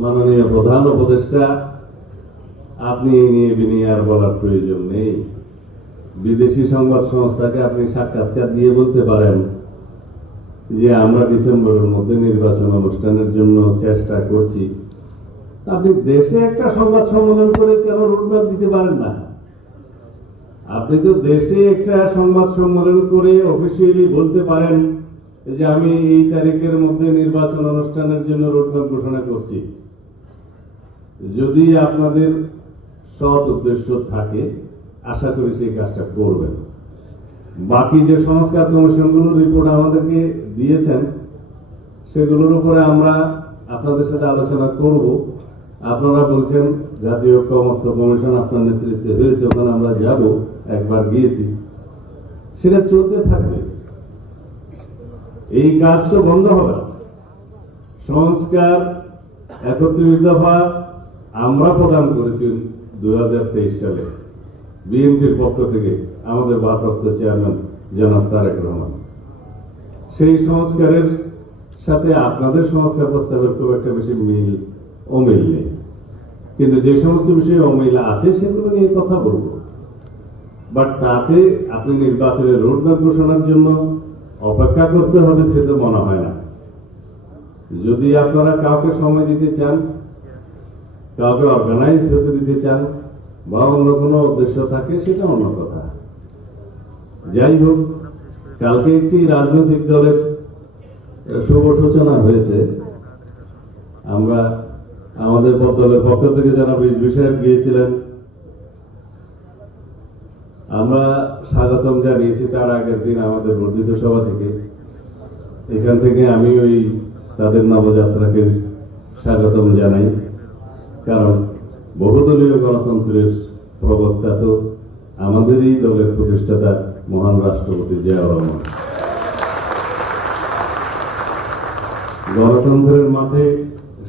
মাননীয় প্রধান উপদেষ্টা, আপনি এই নিয়ে বিনিয়ে আর বলার প্রয়োজন নেই। বিদেশি সংবাদ সংস্থাকে আপনি সাক্ষাৎকার দিয়ে বলতে পারেন যে আমরা ডিসেম্বরের মধ্যে নির্বাচন অনুষ্ঠানের জন্য চেষ্টা করছি। আপনি দেশে একটা সংবাদ সম্মেলন করে কেন রোডম্যাপ দিতে পারেন না? আপনি তো দেশে একটা সংবাদ সম্মেলন করে অফিসিয়ালি বলতে পারেন যে আমি এই তারিখের মধ্যে নির্বাচন অনুষ্ঠানের জন্য রোডম্যাপ ঘোষণা করছি। যদি আপনাদের সৎ উদ্দেশ্য থাকে, আশা করি সেই কাজটা করবেন। বাকি যে সংস্কার কমিশনগুলোর রিপোর্ট আমাদেরকে দিয়েছেন, সেগুলোর উপরে আমরা আপনাদের সাথে আলোচনা করব। আপনারা বলছেন জাতীয় ঐক্যমত্য কমিশন আপনার নেতৃত্বে হয়েছে, ওখানে আমরা যাব, একবার গিয়েছি, সেটা চলতে থাকবে। এই কাজ তো বন্ধ হবে না। সংস্কার ৩১ দফা আমরা প্রদান করেছি ২০২৩ সালে বিএনপির পক্ষ থেকে আমাদের ভারপ্রাপ্ত চেয়ারম্যান জনাব তারেক রহমান। সেই সংস্কারের সাথে আপনাদের সংস্কার প্রস্তাবের খুব একটা বেশি অমিল নেই, কিন্তু যে সমস্ত বিষয়ে অমিল আছে সেগুলো নিয়ে কথা বলব। বাট তাতে আপনি নির্বাচনের রোডম্যাপ ঘোষণার জন্য অপেক্ষা করতে হবে সেটা মনে হয় না। যদি আপনারা কাউকে সময় দিতে চান, কাউকে অর্গানাইজ হতে দিতে চান, বা অন্য কোনো উদ্দেশ্য থাকে, সেটা অন্য কথা। যাই হোক, কালকে একটি রাজনৈতিক দলের শুভ সূচনা হয়েছে। আমরা আমাদের দলের পক্ষ থেকে যারা বিষয়ে গিয়েছিলেন, আমরা স্বাগতম জানিয়েছি তার আগের দিন আমাদের বর্ধিত সভা থেকে। এখান থেকে আমি তাদের নবযাত্রাকে স্বাগতম জানাই, কারণ বহুদলীয় গণতন্ত্রের প্রবক্তা তো আমাদের এই দলের প্রতিষ্ঠাতা মহান রাষ্ট্রপতি জিয়াউর রহমান। গণতন্ত্রের মাঠে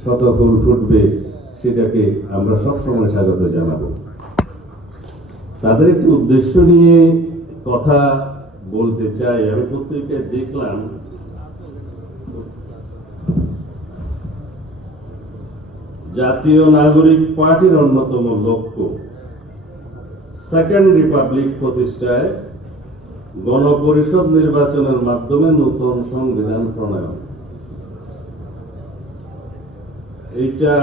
শত ফুল ফুটবে, সেটাকে আমরা সবসময় স্বাগত জানাবো। তাদের একটি উদ্দেশ্য নিয়ে কথা বলতে চাই। আমি পত্রিকায় দেখলাম জাতীয় নাগরিক পার্টির অন্যতম লক্ষ্য সেকেন্ড রিপাবলিক প্রতিষ্ঠায় গণপরিষদ নির্বাচনের মাধ্যমে নতুন সংবিধান প্রণয়ন। এইটা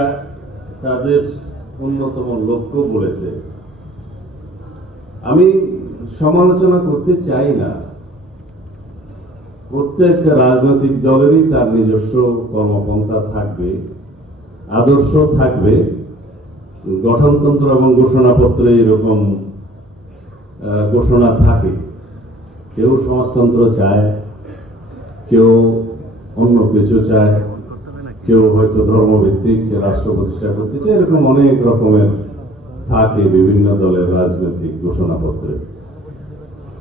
তাদের অন্যতম লক্ষ্য বলেছে। আমি সমালোচনা করতে চাই না। প্রত্যেক রাজনৈতিক দলেরই তার নিজস্ব কর্মপন্থা থাকবে, আদর্শ থাকবে। গঠনতন্ত্র এবং ঘোষণাপত্রে এরকম ঘোষণা থাকে। কেউ সমাজতন্ত্র চায়, কেউ অন্য কিছু চায়, কেউ হয়তো ধর্মভিত্তিক রাষ্ট্র প্রতিষ্ঠা করতে চায়। এরকম অনেক রকমের থাকে বিভিন্ন দলের রাজনৈতিক ঘোষণাপত্রে।